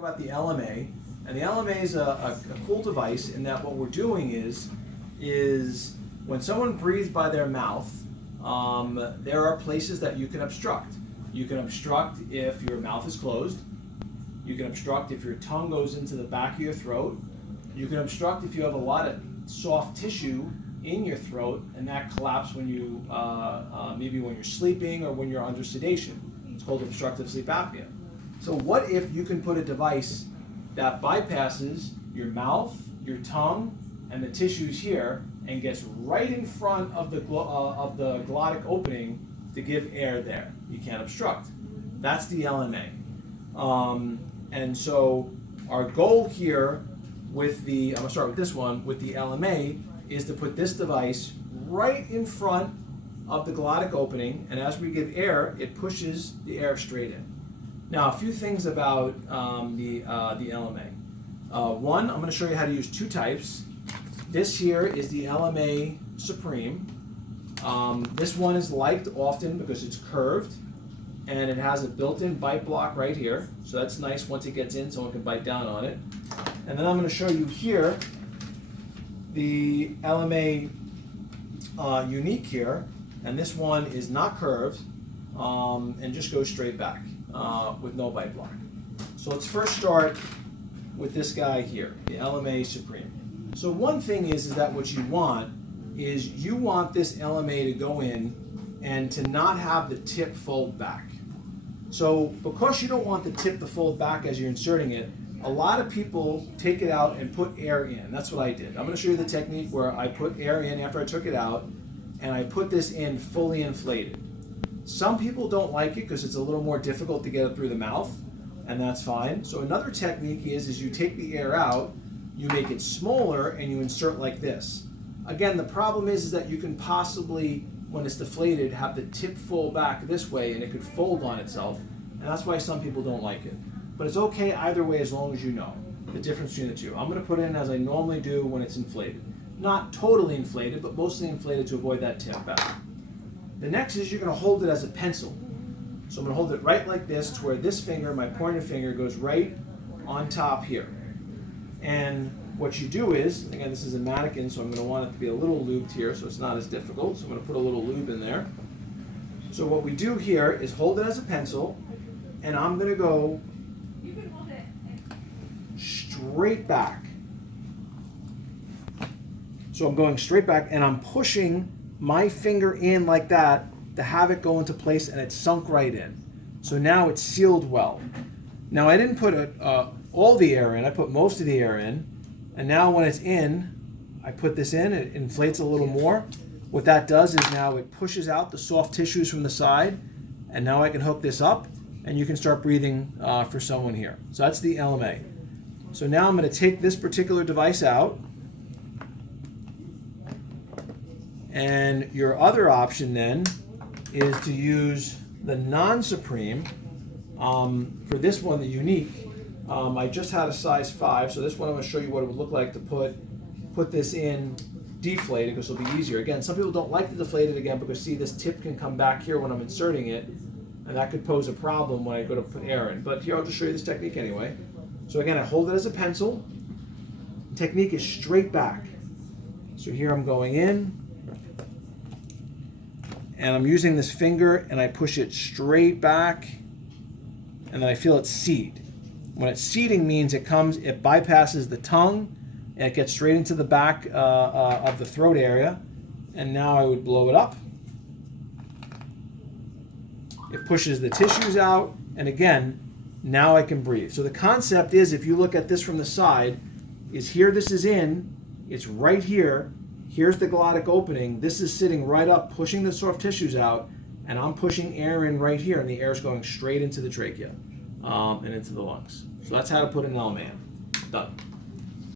About the LMA, and the LMA is a cool device in that what we're doing is when someone breathes by their mouth, there are places that you can obstruct. You can obstruct if your mouth is closed. You can obstruct if your tongue goes into the back of your throat. You can obstruct if you have a lot of soft tissue in your throat, and that collapses when you maybe when you're sleeping or when you're under sedation. It's called obstructive sleep apnea. So what if you can put a device that bypasses your mouth, your tongue, and the tissues here, and gets right in front of the glottic opening to give air there. You can't obstruct. That's the LMA. And so our goal here with the, I'm going to start with this one, with the LMA, is to put this device right in front of the glottic opening, and as we give air, it pushes the air straight in. Now, a few things about the LMA. One, I'm going to show you how to use two types. This here is the LMA Supreme. This one is liked often because it's curved, and it has a built-in bite block right here. So that's nice. Once it gets in, someone can bite down on it. And then I'm going to show you here the LMA Unique here, and this one is not curved and just goes straight back with no bite block. So let's first start with this guy here, the LMA Supreme. So one thing is that what you want is you want this LMA to go in and to not have the tip fold back. So because you don't want the tip to fold back as you're inserting it, a lot of people take it out and put air in. That's what I did. I'm going to show you the technique where I put air in after I took it out, and I put this in fully inflated. Some people don't like it because it's a little more difficult to get it through the mouth, and that's fine. So another technique is you take the air out, you make it smaller, and you insert like this. Again, the problem is that you can possibly, when it's deflated, have the tip fold back this way, and it could fold on itself, and that's why some people don't like it. But it's okay either way as long as you know the difference between the two. I'm going to put it in as I normally do when it's inflated. Not totally inflated, but mostly inflated to avoid that tip back. The next is you're going to hold it as a pencil. So I'm going to hold it right like this to where this finger, my pointer finger, goes right on top here. And what you do is, again, this is a mannequin, so I'm going to want it to be a little lubed here so it's not as difficult. So I'm going to put a little lube in there. So what we do here is hold it as a pencil, and I'm going to go straight back. So I'm going straight back, and I'm pushing my finger in like that to have it go into place, and it's sunk right in. So now it's sealed well. Now I didn't put all the air in, I put most of the air in, and now when it's in, I put this in, it inflates a little more. What that does is now it pushes out the soft tissues from the side, and now I can hook this up, and you can start breathing for someone here. So that's the LMA. So now I'm going to take this particular device out, and your other option then is to use the non-Supreme. For this one, the Unique, I just had a size 5, so this one I'm going to show you what it would look like to put this in deflated, because it'll be easier. Again, some people don't like the deflated again because see, this tip can come back here when I'm inserting it, and that could pose a problem when I go to put air in. But here, I'll just show you this technique anyway. So again, I hold it as a pencil. The technique is straight back. So here I'm going in, and I'm using this finger, and I push it straight back, and then I feel it seed. When it's seeding means it bypasses the tongue, and it gets straight into the back of the throat area. And now I would blow it up. It pushes the tissues out, and again, now I can breathe. So the concept is, if you look at this from the side, is here this is in, it's right here, here's the glottic opening, this is sitting right up, pushing the soft tissues out, and I'm pushing air in right here, and the air is going straight into the trachea and into the lungs. So that's how to put an LMA in. Done.